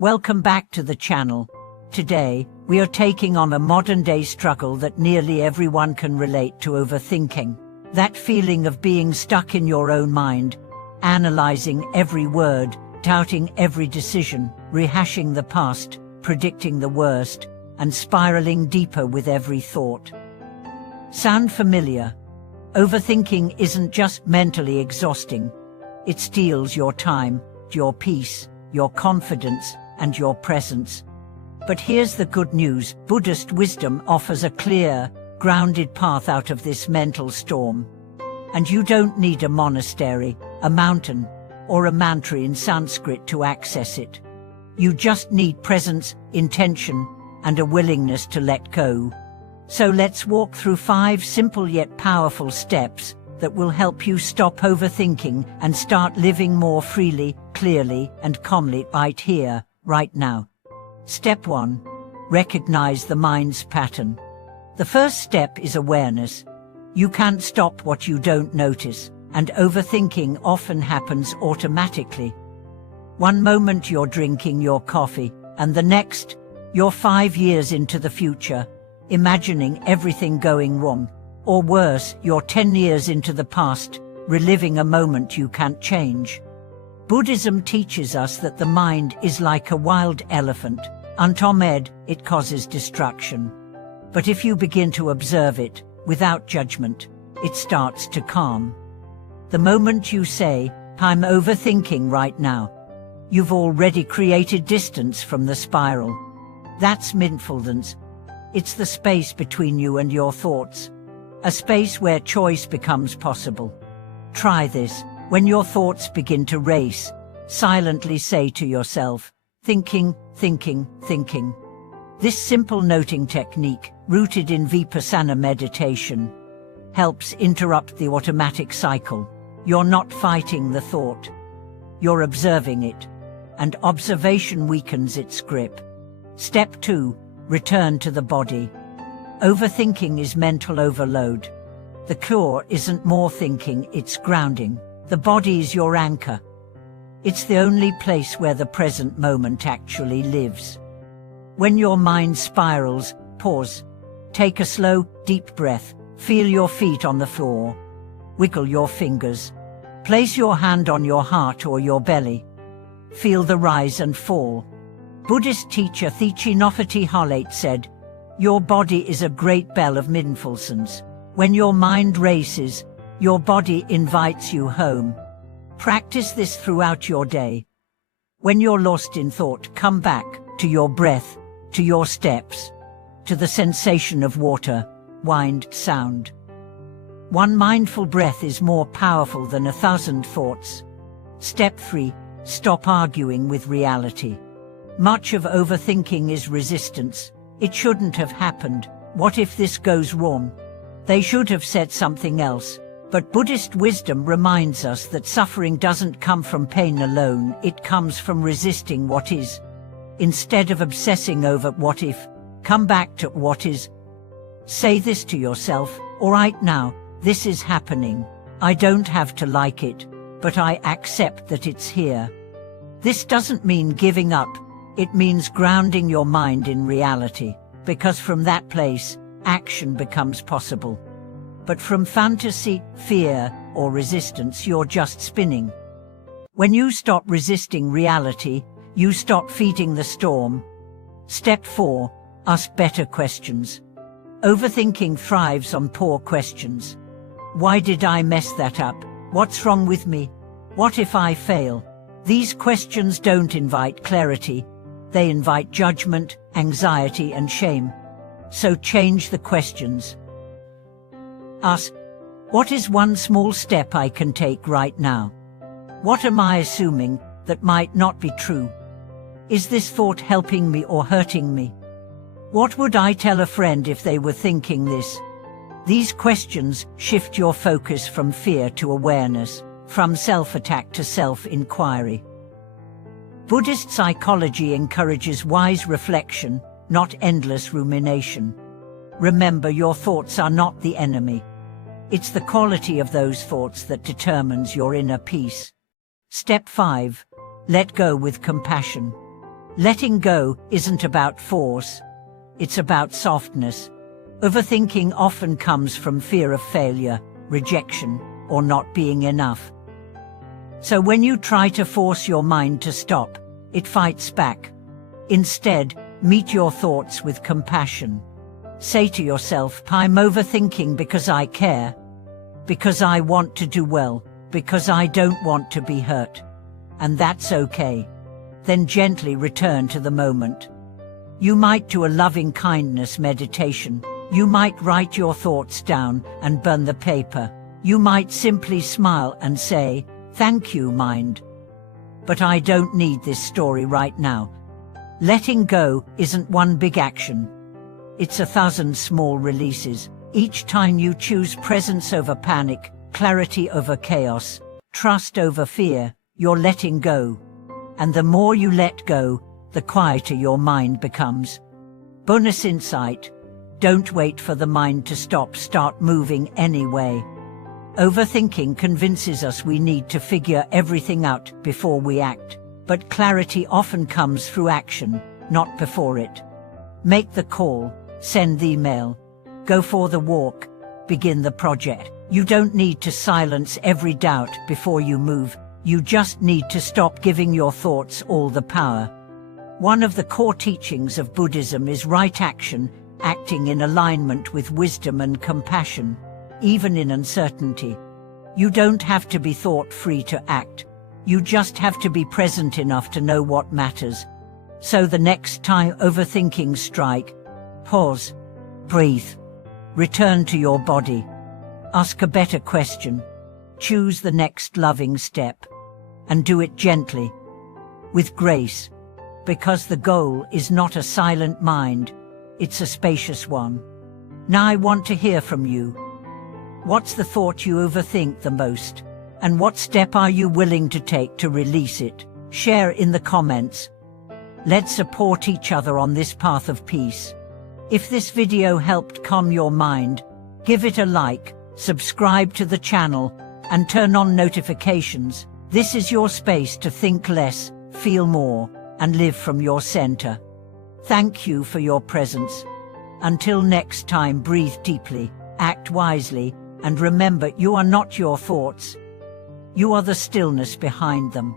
Welcome back to the channel. Today, we are taking on a modern-day struggle that nearly everyone can relate to: overthinking. That feeling of being stuck in your own mind, analyzing every word, doubting every decision, rehashing the past, predicting the worst, and spiraling deeper with every thought. Sound familiar? Overthinking isn't just mentally exhausting. It steals your time, your peace, your confidence, and your presence. But here's the good news: Buddhist wisdom offers a clear, grounded path out of this mental storm. And you don't need a monastery, a mountain, or a mantra in Sanskrit to access it. You just need presence, intention, and a willingness to let go. So let's walk through 5 simple yet powerful steps that will help you stop overthinking and start living more freely, clearly, and calmly right here, right now. Step 1. Recognize the mind's pattern. The first step is awareness. You can't stop what you don't notice, and overthinking often happens automatically. One moment you're drinking your coffee, and the next, you're 5 years into the future, imagining everything going wrong. Or worse, you're 10 years into the past, reliving a moment you can't change. Buddhism teaches us that the mind is like a wild elephant. Untamed, it causes destruction. But if you begin to observe it, without judgment, it starts to calm. The moment you say, "I'm overthinking right now," you've already created distance from the spiral. That's mindfulness. It's the space between you and your thoughts. A space where choice becomes possible. Try this. When your thoughts begin to race, silently say to yourself, "Thinking, thinking, thinking." This simple noting technique, rooted in Vipassana meditation, helps interrupt the automatic cycle. You're not fighting the thought. You're observing it, and observation weakens its grip. Step 2. Return to the body. Overthinking is mental overload. The cure isn't more thinking, it's grounding. The body is your anchor. It's the only place where the present moment actually lives. When your mind spirals, pause. Take a slow, deep breath. Feel your feet on the floor. Wiggle your fingers. Place your hand on your heart or your belly. Feel the rise and fall. Buddhist teacher Thich Nhat said, "Your body is a great bell of mindfulness. When your mind races, your body invites you home." Practice this throughout your day. When you're lost in thought, come back to your breath, to your steps, to the sensation of water, wind, sound. One mindful breath is more powerful than 1,000 thoughts. Step 3. Stop arguing with reality. Much of overthinking is resistance. It shouldn't have happened. What if this goes wrong? They should have said something else. But Buddhist wisdom reminds us that suffering doesn't come from pain alone, it comes from resisting what is. Instead of obsessing over what if, come back to what is. Say this to yourself: "All right, now, this is happening. I don't have to like it, but I accept that it's here." This doesn't mean giving up. It means grounding your mind in reality, because from that place, action becomes possible. But from fantasy, fear, or resistance, you're just spinning. When you stop resisting reality, you stop feeding the storm. Step 4. Ask better questions. Overthinking thrives on poor questions. Why did I mess that up? What's wrong with me? What if I fail? These questions don't invite clarity. They invite judgment, anxiety, and shame. So change the questions. Ask, what is one small step I can take right now? What am I assuming that might not be true? Is this thought helping me or hurting me? What would I tell a friend if they were thinking this? These questions shift your focus from fear to awareness, from self-attack to self-inquiry. Buddhist psychology encourages wise reflection, not endless rumination. Remember, your thoughts are not the enemy. It's the quality of those thoughts that determines your inner peace. Step 5. Let go with compassion. Letting go isn't about force, it's about softness. Overthinking often comes from fear of failure, rejection, or not being enough. So when you try to force your mind to stop, it fights back. Instead, meet your thoughts with compassion. Say to yourself, I'm overthinking because I care, because I want to do well, because I don't want to be hurt. And that's okay. Then gently return to the moment. You might do a loving kindness meditation. You might write your thoughts down and burn the paper. You might simply smile and say, "Thank you, mind. But I don't need this story right now." Letting go isn't one big action. It's 1,000 small releases. Each time you choose presence over panic, clarity over chaos, trust over fear, you're letting go. And the more you let go, the quieter your mind becomes. Bonus insight: don't wait for the mind to stop, start moving anyway. Overthinking convinces us we need to figure everything out before we act, but clarity often comes through action, not before it. Make the call, send the email, go for the walk, begin the project. You don't need to silence every doubt before you move. You just need to stop giving your thoughts all the power. One of the core teachings of Buddhism is right action, acting in alignment with wisdom and compassion, even in uncertainty. You don't have to be thought-free to act. You just have to be present enough to know what matters. So the next time overthinking strikes, pause, breathe, return to your body. Ask a better question. Choose the next loving step. And do it gently, with grace, because the goal is not a silent mind, it's a spacious one. Now I want to hear from you. What's the thought you overthink the most? And what step are you willing to take to release it? Share in the comments. Let's support each other on this path of peace. If this video helped calm your mind, give it a like, subscribe to the channel, and turn on notifications. This is your space to think less, feel more, and live from your center. Thank you for your presence. Until next time, breathe deeply, act wisely, and remember, you are not your thoughts. You are the stillness behind them.